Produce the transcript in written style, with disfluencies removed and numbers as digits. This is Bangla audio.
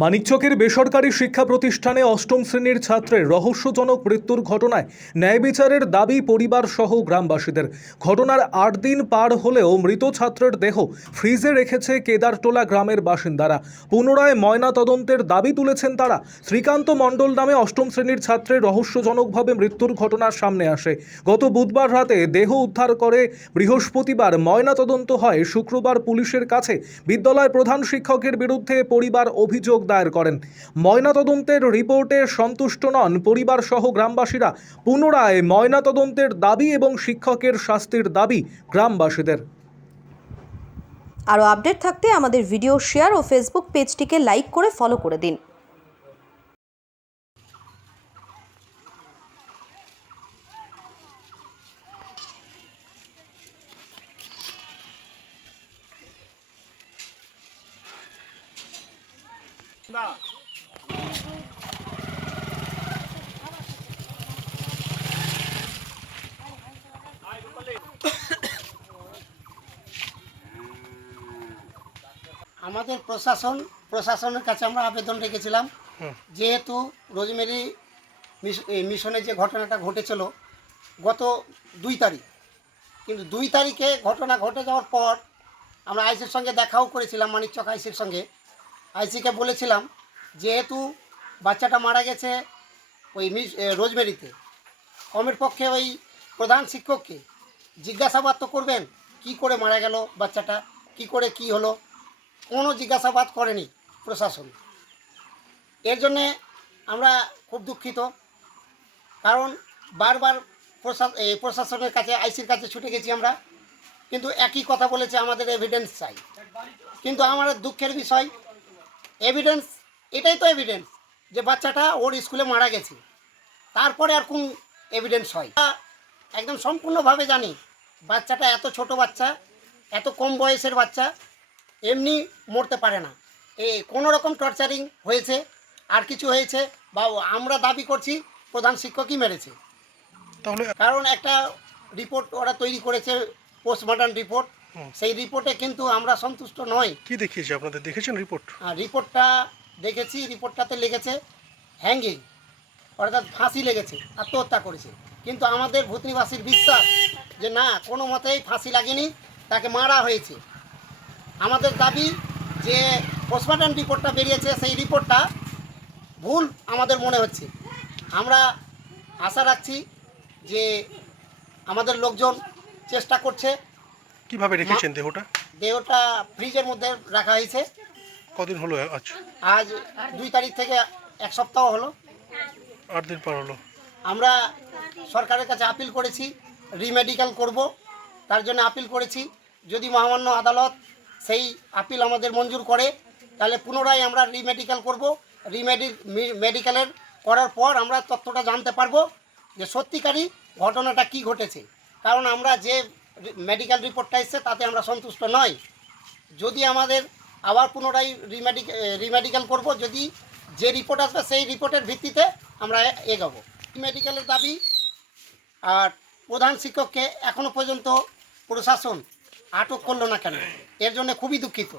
মানিকচকের বেসরকারি শিক্ষা প্রতিষ্ঠানে অষ্টম শ্রেণীর ছাত্রের রহস্যজনক মৃত্যুর ঘটনায় ন্যায় বিচারের দাবি পরিবার সহ গ্রামবাসীদের। ঘটনার ৮ দিন পার হলেও মৃত ছাত্রের দেহ ফ্রিজে রেখেছে কেদারটোলা গ্রামের বাসিন্দারা। পুনরায় ময়না তদন্তের দাবি তুলেছেন তারা। শ্রীকান্ত মণ্ডল নামে অষ্টম শ্রেণীর ছাত্রের রহস্যজনকভাবে মৃত্যুর ঘটনা সামনে আসে। গত বুধবার রাতে দেহ উদ্ধার করে বৃহস্পতিবার ময়না তদন্ত হয়। শুক্রবার পুলিশের কাছে বিদ্যালয় প্রধান শিক্ষকের বিরুদ্ধে পরিবার অভিযোগ দায়ের করেন। ময়নাতদন্তের রিপোর্টে সন্তুষ্ট নন পরিবার সহ গ্রামবাসীরা। পুনরায় ময়নাতদন্তের দাবি এবং শিক্ষকের শাস্তির দাবি গ্রামবাসীদের। আরও আপডেট থাকতে আমাদের ভিডিও শেয়ার ও ফেসবুক পেজটিকে লাইক করে ফলো করে দিন। আমাদের প্রশাসনের কাছে আমরা আবেদন রেখেছিলাম, যেহেতু রোজমেরি মিশনে যে ঘটনাটা ঘটেছিল গত 2 তারিখ, কিন্তু 2 তারিখে ঘটনা ঘটে যাওয়ার পর আমরা আইসির সঙ্গে দেখাও করেছিলাম। মানিকচক আইসির সঙ্গে আইসিকে বলেছিলাম, যেহেতু বাচ্চাটা মারা গেছে ওই রোজমেরিতে, কমের পক্ষে ওই প্রধান শিক্ষককে জিজ্ঞাসাবাদ তো করবেন, কি করে মারা গেল বাচ্চাটা, কি করে কি হলো, কোনো জিজ্ঞাসাবাদ করেনি প্রশাসন। এর জন্যে আমরা খুব দুঃখিত, কারণ বারবার প্রশাসনের কাছে আইসির কাছে ছুটে গেছি আমরা, কিন্তু একই কথা বলেছে, আমাদের এভিডেন্স চাই। কিন্তু আমার দুঃখের বিষয়, এভিডেন্স এটাই তো এভিডেন্স যে বাচ্চাটা ওর স্কুলে মারা গেছে, তারপরে আর কোন এভিডেন্স হয়? একদম সম্পূর্ণভাবে জানি বাচ্চাটা এত ছোট বাচ্চা, এত কম বয়সের বাচ্চা এমনি মরতে পারে না। কোনো রকম টর্চারিং হয়েছে, আর কিছু হয়েছে, বা আমরা দাবি করছি প্রধান শিক্ষকই মেরেছে। তাহলে কারণ একটা রিপোর্ট ওরা তৈরি করেছে, পোস্টমর্টম রিপোর্ট, সেই রিপোর্টে কিন্তু আমরা সন্তুষ্ট নই। কি দেখিয়েছে আপনাদের? দেখেছেন রিপোর্ট? রিপোর্টটা দেখেছি, রিপোর্টটাতে লেগেছে হ্যাঙ্গিং, অর্থাৎ ফাঁসি লেগেছে, আত্মহত্যা করেছে। কিন্তু আমাদের ভূতনিবাসীর বিশ্বাস যে না, কোনো মতেই ফাঁসি লাগেনি, তাকে মারা হয়েছে। আমাদের দাবি যে পোস্টমর্টম রিপোর্টটা বেরিয়েছে, সেই রিপোর্টটা ভুল আমাদের মনে হচ্ছে। আমরা আশা রাখছি যে আমাদের লোকজন চেষ্টা করছে। কিভাবে রেখেছেন দেহটা? দেহটা ফ্রিজের মধ্যে রাখা হয়েছে। কদিন হলো আজ? আজ 2 তারিখ থেকে 1 সপ্তাহ হলো। 8 দিন পার হলো। আমরা সরকারের কাছে আপিল করেছি, রিমেডিকেল করব, তার জন্য আপিল করেছি। যদি মহামান্য আদালত সেই আপিল আমাদের মঞ্জুর করে, তাহলে পুনরায় আমরা রিমেডিকেল করব। মেডিকেলের করার পর আমরা তথ্যটা জানতে পারবো যে সত্যিকারই ঘটনাটা কি ঘটেছে। কারণ আমরা যে মেডিকেল রিপোর্টটা এসছে তাতে আমরা সন্তুষ্ট নই। যদি আমাদের আবার পুনরায় রিমেডিকেল করব, যদি যে রিপোর্ট আসবে সেই রিপোর্টের ভিত্তিতে আমরা এগোবো। মেডিকেলের দাবি। আর প্রধান শিক্ষককে এখনো পর্যন্ত প্রশাসন আটক করলো না কেন, এর জন্য খুবই দুঃখিত।